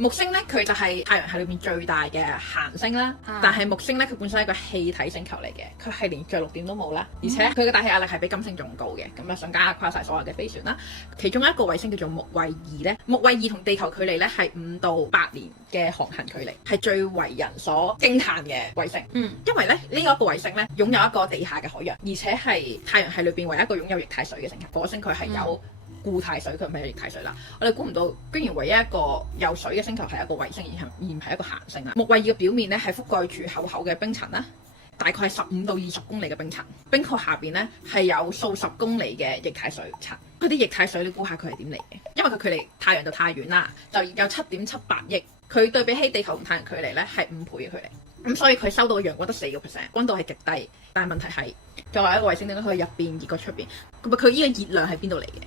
木星咧佢就係太陽系裏面最大嘅行星啦，但係木星咧佢本身係一個氣體星球嚟嘅，佢係連着陸點都冇啦，而且佢嘅大氣壓力係比金星仲高嘅，咁啊想加跨晒所有嘅飛船啦。其中一個衛星叫做木衛二咧，木衛二同地球距離咧係5到8年嘅航行距離，係最為人所驚嘆嘅衛星。因為咧呢一個衛星咧擁有一個地下嘅海洋，而且係太陽系裏邊唯一一個擁有液態水嘅星球。火星佢係有固態水，佢唔係有液態水啦。我哋估唔到，居然唯一一個有水嘅星球係一個衛星，而唔係一個行星啊！木衛二嘅表面咧係覆蓋住厚厚嘅冰層啦，大概係15到20公里嘅冰層。冰殼下邊咧係有數十公里嘅液態水層。嗰啲液態水你估下佢係點嚟嘅？因為佢距離太陽就太遠啦，就有7.78億。佢對比起地球同太陽距離咧係5倍嘅距離。咁所以佢收到嘅陽光得4%，溫度係極低。但係問題係作為一個衛星點解佢入邊熱過出邊？咁佢呢個熱量喺邊度嚟嘅？